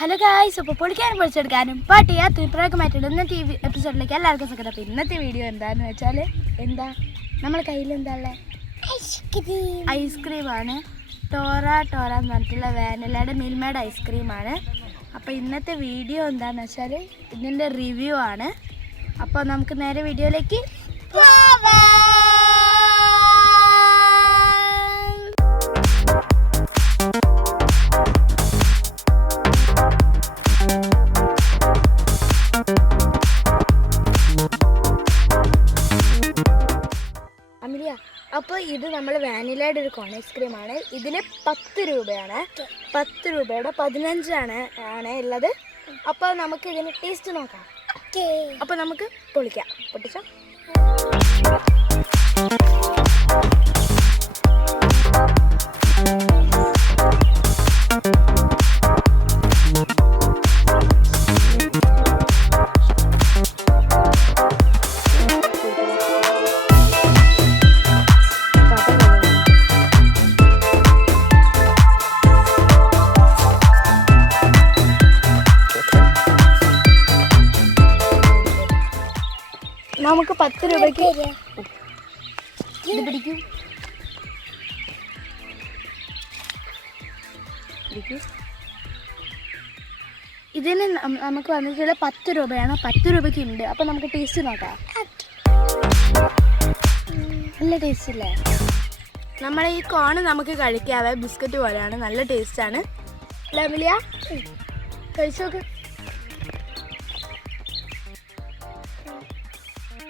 Hello guys അപ്പോൾ പൊളിക്കാനും പൊളിച്ചെടുക്കാനും പാട്ട് ചെയ്യാത്ത മാറ്റിയിട്ട് ഇന്നത്തെ ഈ എപ്പിസോഡിലേക്ക് എല്ലാവർക്കും സ്വാഗതം. അപ്പോൾ ഇന്നത്തെ വീഡിയോ എന്താണെന്ന് വെച്ചാൽ എന്താ? നമ്മളെ കയ്യിൽ എന്താ ഉള്ളത് ഐസ്ക്രീമാണ് ടോറ ടോറ എന്ന് പറഞ്ഞിട്ടുള്ള വാനിലയുടെ മിൽമയുടെ ഐസ്ക്രീമാണ് അപ്പോൾ ഇന്നത്തെ വീഡിയോ എന്താണെന്ന് വെച്ചാൽ ഇതിന്റെ റിവ്യൂ ആണ്. അപ്പോൾ നമുക്ക് നേരെ വീഡിയോയിലേക്ക് അമിലിയ അപ്പോൾ ഇത് നമ്മൾ വാനിലയുടെ ഒരു കോൺ ഐസ്ക്രീം ആണ്. ഇതിന് പത്ത് രൂപയാണ്. പത്ത് രൂപയുടെ പതിനഞ്ചാണ് ആണ് ഉള്ളത്. അപ്പോൾ നമുക്ക് ഇതിന് ടേസ്റ്റ് നോക്കാം. അപ്പോൾ നമുക്ക് പൊളിക്കാം. പൊട്ടിച്ചോ? നമുക്ക് പത്ത് രൂപയ്ക്ക് ഇത് പിടിക്കൂ. ഇതിന് നമുക്ക് വന്നിട്ടുള്ള പത്ത് രൂപയാണ്. പത്ത് രൂപയ്ക്ക് ഉണ്ട്. അപ്പം നമുക്ക് ടേസ്റ്റ് നോക്കാം. നല്ല ടേസ്റ്റ് ഇല്ലേ? നമ്മളെ ഈ കോണ് നമുക്ക് കഴിക്കാവേ ബിസ്ക്കറ്റ് പോലെയാണ്. നല്ല ടേസ്റ്റാണ് ലമിലിയ കഴിച്ചു നോക്ക്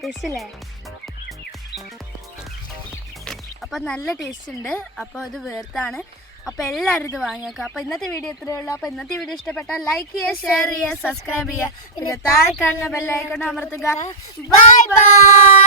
ടേസ്റ്റ് ഇല്ലേ അപ്പം നല്ല ടേസ്റ്റ് ഉണ്ട് അപ്പോൾ ഇത് വേർത്താണ്. അപ്പോൾ എല്ലാവരും ഇത് വാങ്ങിയേക്കാം അപ്പോൾ ഇന്നത്തെ വീഡിയോ ഇത്രയേ ഉള്ളൂ. അപ്പോൾ ഇന്നത്തെ വീഡിയോ ഇഷ്ടപ്പെട്ടാൽ ലൈക്ക് ചെയ്യുക ഷെയർ ചെയ്യുക സബ്സ്ക്രൈബ് ചെയ്യുക. പിന്നെ താഴെ കാണുന്ന ബെല്ലൈക്കൺ അമർത്തുക. Bye bye